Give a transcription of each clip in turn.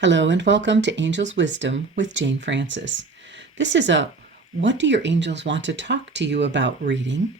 Hello and welcome to Angel's Wisdom with Jane Francis. This is a What Do Your Angels Want to Talk to You About reading.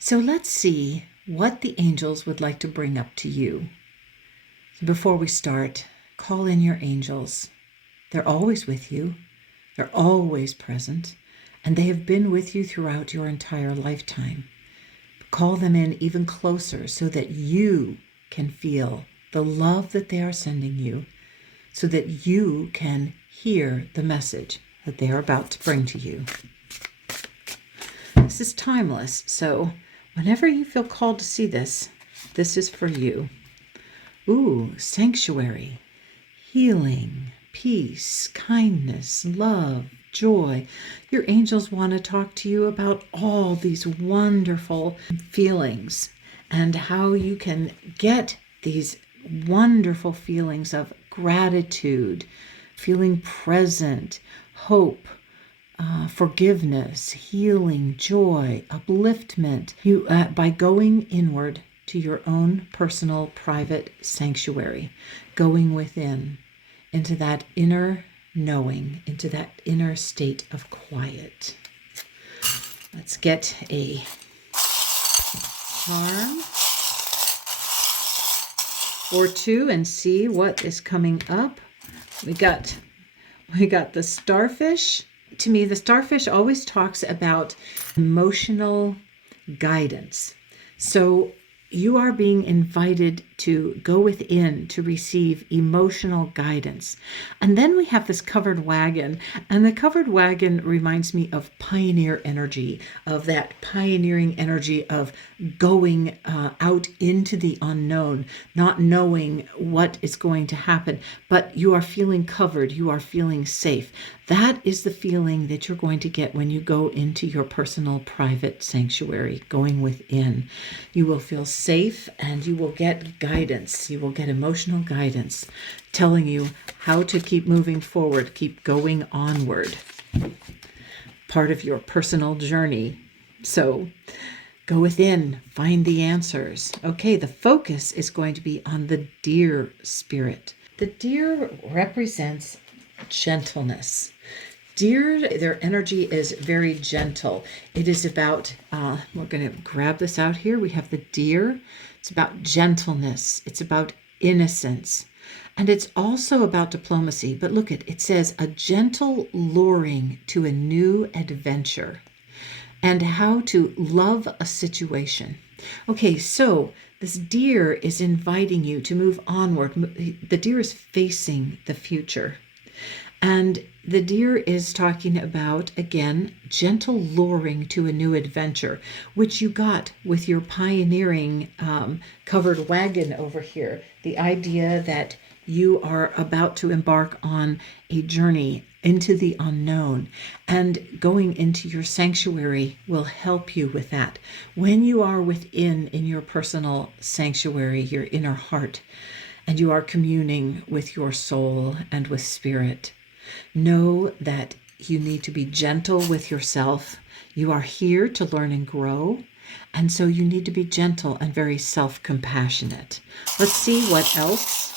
So let's see what the angels would like to bring up to you. Before we start, call in your angels. They're always with you. They're always present, and they have been with you throughout your entire lifetime. Call them in even closer so that you can feel the love that they are sending you, so that you can hear the message that they are about to bring to you. This is timeless, so whenever you feel called to see this, this is for you. Ooh, sanctuary, healing, peace, kindness, love, joy. Your angels want to talk to you about all these wonderful feelings and how you can get these wonderful feelings of gratitude, feeling present, hope, forgiveness, healing, joy, upliftment. You by going inward to your own personal private sanctuary, going within into that inner knowing, into that inner state of quiet. Let's get a charm or two and see what is coming up. We got the starfish. To me, the starfish always talks about emotional guidance. So you are being invited to go within to receive emotional guidance. And then we have this covered wagon, and the covered wagon reminds me of pioneer energy, of that pioneering energy of going out into the unknown, not knowing what is going to happen, but you are feeling covered, you are feeling safe. That is the feeling that you're going to get when you go into your personal private sanctuary, going within. You will feel safe and you will get guidance. You will get emotional guidance telling you how to keep moving forward, keep going onward. Part of your personal journey. So go within, find the answers. Okay, the focus is going to be on the deer spirit. The deer represents gentleness. Deer, their energy is very gentle. It is about, we're going to grab this out here. We have the deer. It's about gentleness. It's about innocence. And it's also about diplomacy. But look at it says a gentle luring to a new adventure and how to love a situation. Okay, so this deer is inviting you to move onward. The deer is facing the future. And the deer is talking about, again, gentle luring to a new adventure, which you got with your pioneering covered wagon over here. The idea that you are about to embark on a journey into the unknown, and going into your sanctuary will help you with that. When you are within in your personal sanctuary, your inner heart, and you are communing with your soul and with spirit, know that you need to be gentle with yourself. You are here to learn and grow, and so you need to be gentle and very self-compassionate. Let's see what else.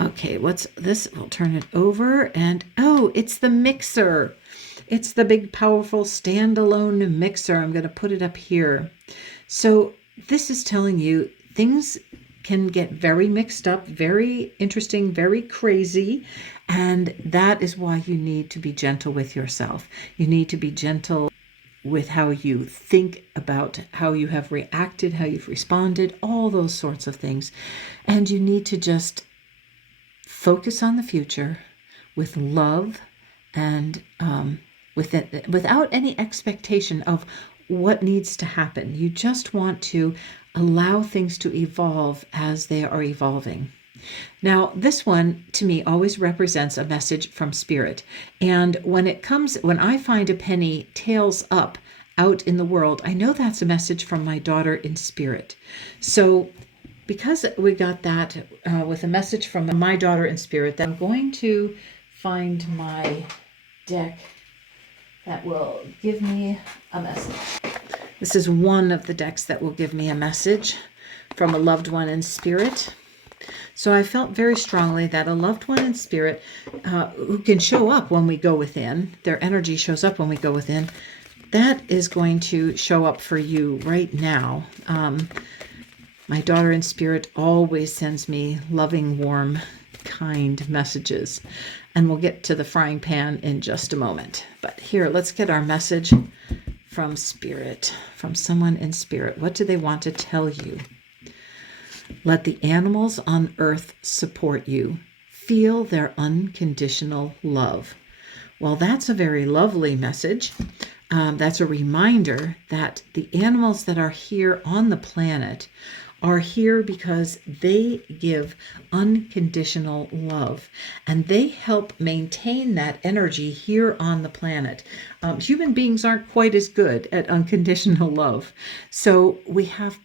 Okay, what's this? We'll turn it over, and oh, it's the mixer. It's the big, powerful, standalone mixer. I'm going to put it up here. So this is telling you things can get very mixed up, very interesting, very crazy, and that is why you need to be gentle with yourself. You need to be gentle with how you think about how you have reacted, how you've responded, all those sorts of things. And you need to just focus on the future with love and without any expectation of what needs to happen. You just want to allow things to evolve as they are evolving. Now, this one to me always represents a message from spirit. And when I find a penny tails up out in the world, I know that's a message from my daughter in spirit. So because we got that with a message from my daughter in spirit, that I'm going to find my deck that will give me a message. This is one of the decks that will give me a message from a loved one in spirit. So I felt very strongly that a loved one in spirit who can show up when we go within, their energy shows up when we go within, that is going to show up for you right now. My daughter in spirit always sends me loving, warm, kind messages. And we'll get to the frying pan in just a moment. But here, let's get our message from spirit, from someone in spirit. What do they want to tell you? Let the animals on earth support you. Feel their unconditional love. Well, that's a very lovely message. That's a reminder that the animals that are here on the planet are here because they give unconditional love and they help maintain that energy here on the planet. Human beings aren't quite as good at unconditional love. So we have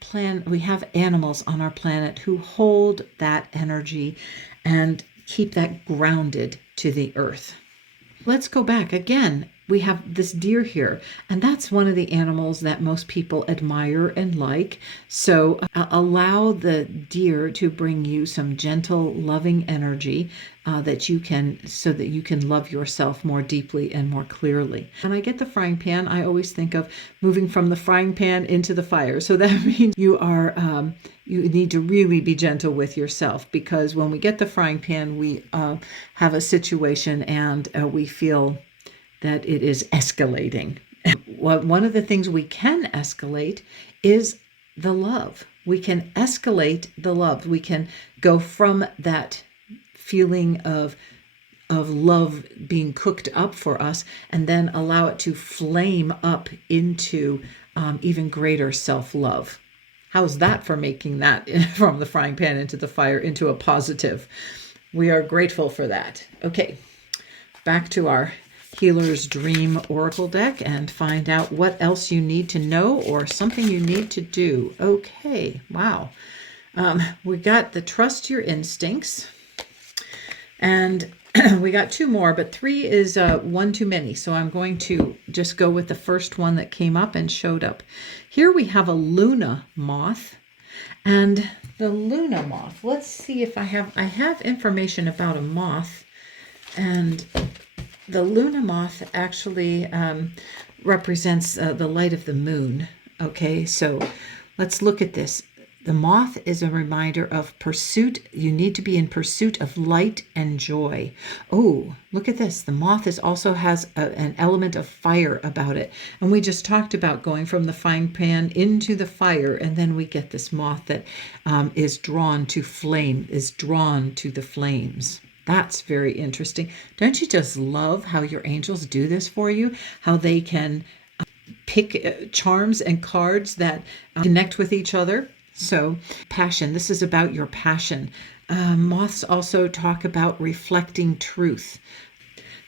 animals on our planet who hold that energy and keep that grounded to the earth. Let's go back again. We have this deer here, and that's one of the animals that most people admire and like. So allow the deer to bring you some gentle, loving energy so that you can love yourself more deeply and more clearly. When I get the frying pan, I always think of moving from the frying pan into the fire. So that means you need to really be gentle with yourself, because when we get the frying pan, we have a situation and we feel that it is escalating. One of the things we can escalate is the love. We can escalate the love. We can go from that feeling of love being cooked up for us and then allow it to flame up into even greater self-love. How's that for making that from the frying pan into the fire into a positive? We are grateful for that. Okay, back to our Healer's Dream Oracle deck and find out what else you need to know or something you need to do. Okay, wow. We got the Trust Your Instincts, and we got two more, but three is one too many. So I'm going to just go with the first one that came up and showed up. Here we have a Luna moth, and the Luna moth. Let's see if I have information about a moth, and the Luna moth actually represents the light of the moon. Okay, so let's look at this. The moth is a reminder of pursuit. You need to be in pursuit of light and joy. Oh, look at this. The moth also has an element of fire about it. And we just talked about going from the frying pan into the fire. And then we get this moth that is drawn to the flames. That's very interesting. Don't you just love how your angels do this for you? How they can pick charms and cards that connect with each other. So passion, this is about your passion. Moths also talk about reflecting truth.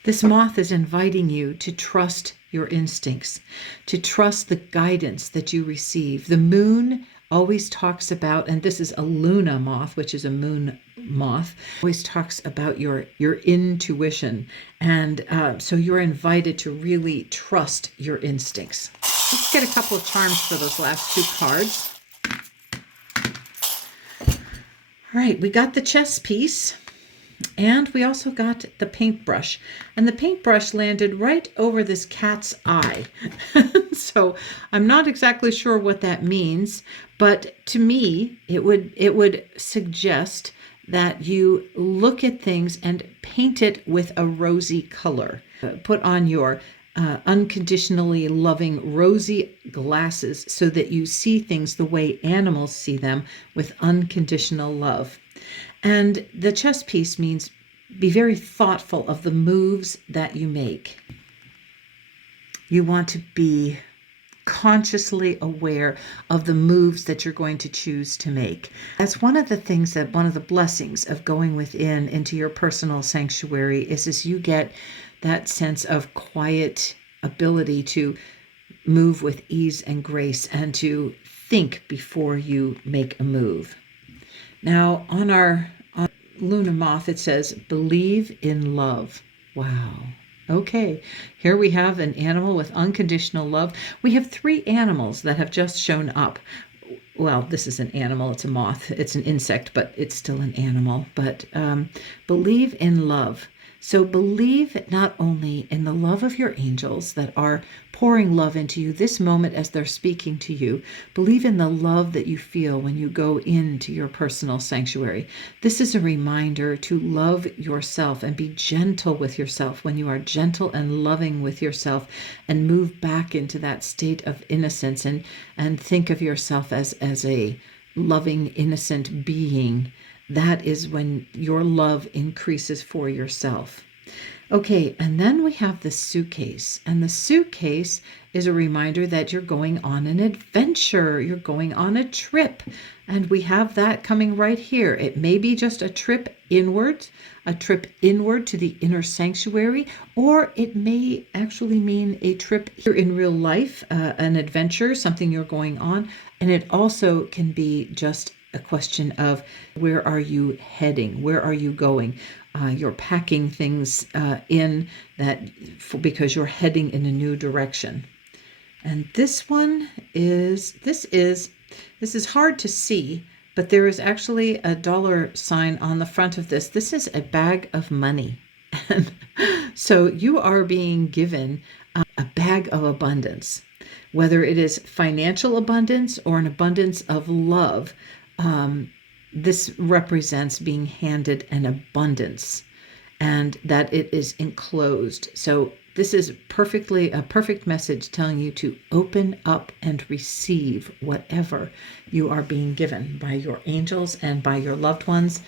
This moth is inviting you to trust your instincts, to trust the guidance that you receive. The moon always talks about, and this is a Luna moth, which is a moon moth, always talks about your intuition. And so you're invited to really trust your instincts. Let's get a couple of charms for those last two cards. All right, we got the chess piece, and we also got the paintbrush. And the paintbrush landed right over this cat's eye. So I'm not exactly sure what that means, but to me, it would suggest that you look at things and paint it with a rosy color. Put on your unconditionally loving rosy glasses so that you see things the way animals see them, with unconditional love. And the chess piece means be very thoughtful of the moves that you make. You want to be consciously aware of the moves that you're going to choose to make. That's one of the blessings of going within into your personal sanctuary is you get that sense of quiet ability to move with ease and grace and to think before you make a move. Now on Luna moth, it says, believe in love. Wow. Okay, here we have an animal with unconditional love. We have three animals that have just shown up. well, this is an animal, it's a moth, it's an insect, but it's still an animal. But believe in love. So believe not only in the love of your angels that are pouring love into you this moment as they're speaking to you, believe in the love that you feel when you go into your personal sanctuary. This is a reminder to love yourself and be gentle with yourself. When you are gentle and loving with yourself, and move back into that state of innocence, and think of yourself as a loving, innocent being, that is when your love increases for yourself. Okay, and then we have the suitcase. And the suitcase is a reminder that you're going on an adventure, you're going on a trip. And we have that coming right here. It may be just a trip inward to the inner sanctuary, or it may actually mean a trip here in real life, an adventure, something you're going on. And it also can be just a question of where are you heading? Where are you going? You're packing things in that because you're heading in a new direction. And this one is, this is hard to see, but there is actually a dollar sign on the front of this. This is a bag of money. And so you are being given a bag of abundance, whether it is financial abundance or an abundance of love. This represents being handed an abundance, and that it is enclosed. So this is a perfect message telling you to open up and receive whatever you are being given by your angels and by your loved ones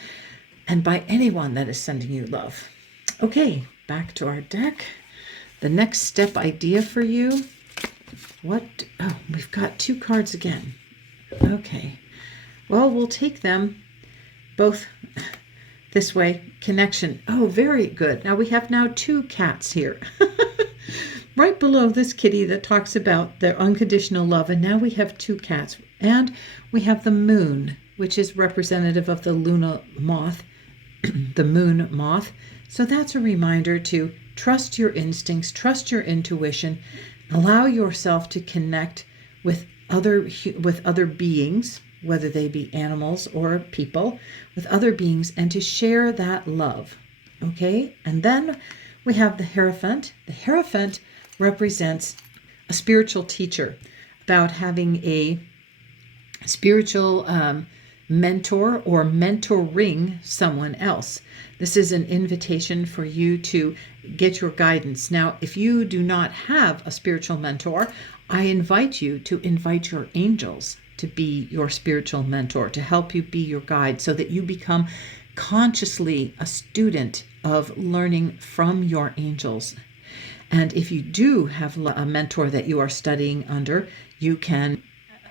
and by anyone that is sending you love. Okay, back to our deck. The next step idea for you. We've got 2 cards again. Okay. Well, we'll take them both this way. Connection. Oh, very good. Now we have 2 cats here. Right below this kitty that talks about their unconditional love. And now we have 2 cats. And we have the moon, which is representative of the Luna moth, the moon moth. So that's a reminder to trust your instincts, trust your intuition, allow yourself to connect with other beings, whether they be animals or people, with other beings, and to share that love. Okay? And then we have the Hierophant. The Hierophant represents a spiritual teacher, about having a spiritual mentor or mentoring someone else. This is an invitation for you to get your guidance. Now, if you do not have a spiritual mentor, I invite you to invite your angels to be your spiritual mentor, to help you be your guide, so that you become consciously a student of learning from your angels. And if you do have a mentor that you are studying under, you can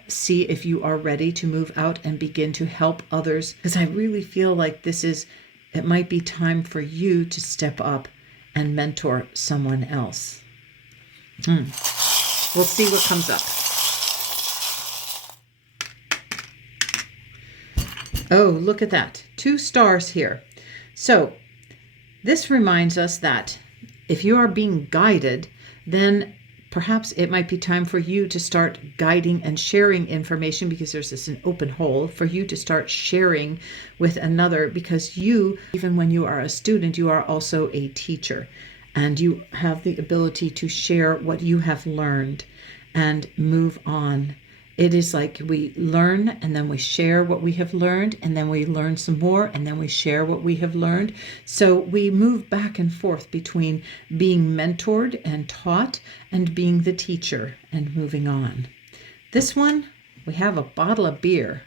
see if you are ready to move out and begin to help others. Because I really feel like it might be time for you to step up and mentor someone else. We'll see what comes up. Oh, look at that. 2 stars here. So this reminds us that if you are being guided, then perhaps it might be time for you to start guiding and sharing information, because there's an open hole for you to start sharing with another, because you, even when you are a student, you are also a teacher, and you have the ability to share what you have learned and move on. It is like we learn and then we share what we have learned, and then we learn some more and then we share what we have learned. So we move back and forth between being mentored and taught and being the teacher and moving on. This one, we have a bottle of beer.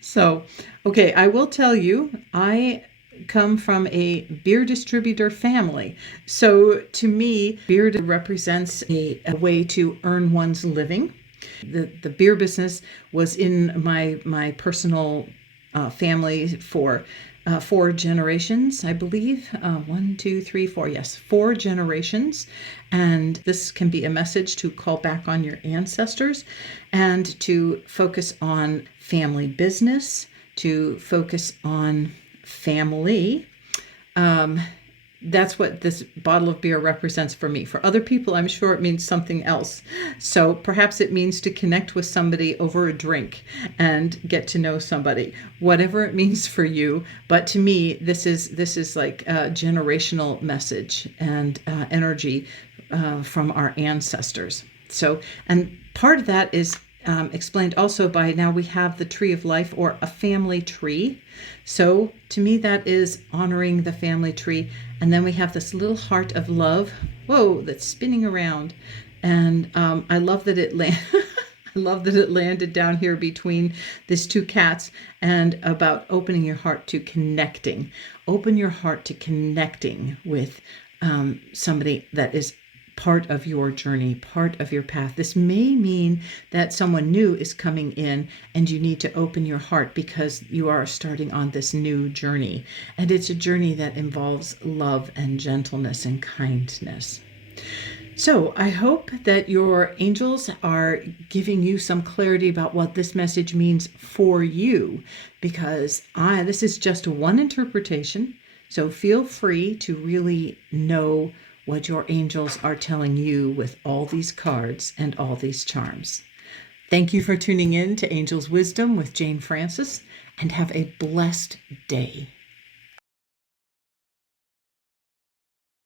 So, okay, I will tell you, I come from a beer distributor family. So to me, beer represents a way to earn one's living. The beer business was in my personal family for 4 generations, I believe. 1, 2, 3, 4. Yes, 4 generations. And this can be a message to call back on your ancestors and to focus on family business, to focus on family, that's what this bottle of beer represents for me. For other people, I'm sure it means something else. So perhaps it means to connect with somebody over a drink and get to know somebody, whatever it means for you. But to me, this is like a generational message and energy from our ancestors. So, and part of that is explained also by now we have the tree of life, or a family tree. So to me, that is honoring the family tree. And then we have this little heart of love, whoa, that's spinning around. And I love that it I love that it landed down here between these two cats, and about opening your heart to connecting. Open your heart to connecting with somebody that is part of your journey, part of your path. This may mean that someone new is coming in and you need to open your heart because you are starting on this new journey. And it's a journey that involves love and gentleness and kindness. So I hope that your angels are giving you some clarity about what this message means for you, because this is just one interpretation. So feel free to really know what your angels are telling you with all these cards and all these charms. Thank you for tuning in to Angel's Wisdom with Jane Francis, and have a blessed day.